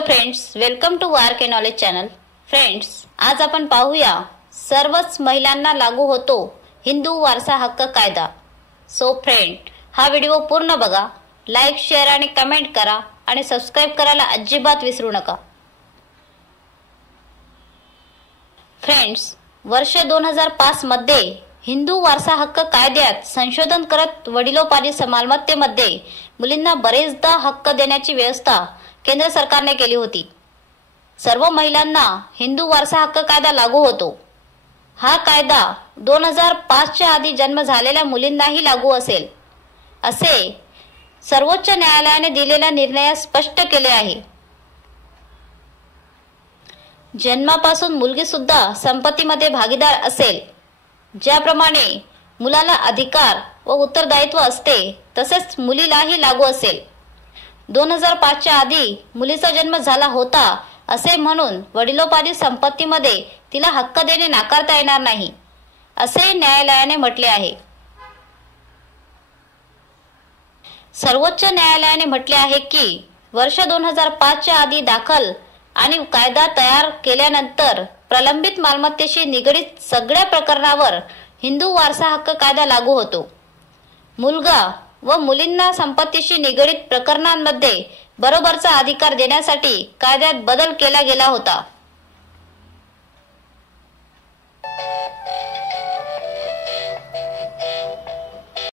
Hello friends, welcome to R K knowledge channel. Friends, आज आपण पाहूया सर्वच महिलांना लागू होतो हिंदू वारसा हक्क कायदा. सो फ्रेंड, हा व्हिडिओ पूर्ण बघा, लाईक, शेअर आणि कमेंट करा आणि सबस्क्राईब करायला अजिबात विसरू नका. फ्रेंड्स, वर्ष 2005 मध्ये हिंदू वारसा हक्क कायद्यात संशोधन करत वडिलोपार्जित मालमत्तेमध्ये मुलींना बरेचदा हक्क देण्याची व्यवस्था केंद्र सरकारने केली होती. सर्व महिलांना हिंदू वारसा हक्क कायदा लागू होतो. हा कायदा 2005 आधी जन्म झालेल्या मुलींनाही लागू असेल, असे सर्वोच्च न्यायालयाने दिलेल्या निर्णयात स्पष्ट केले आहे. जन्मापासून मुलगी सुद्धा संपत्तीमध्ये भागीदार असेल. ज्याप्रमाणे मुलाला अधिकार व उत्तरदायित्व असते, तसेच मुलीलाही लागू असेल. 2005 आधी मुलीचा जन्म झाला होता असे म्हणून वडिलोपार्जित संपत्तीमध्ये तिला हक्क देणे नाकारता येणार नाही, असे न्यायालयाने म्हटले आहे. सर्वोच्च न्यायालयाने म्हटले आहे की वर्ष 2005 आधी दाखल आणि कायदा तयार केल्यानंतर प्रलंबित मालमत्तेशी निगडीत सगळ्या प्रकरणावर हिंदू वारसा हक्क कायदा लागू होतो. मुलगा व मुलींना संपत्तीशी निगडीत प्रकरणांमध्ये बरोबरचा अधिकार देण्यासाठी कायद्यात बदल केला गेला होता.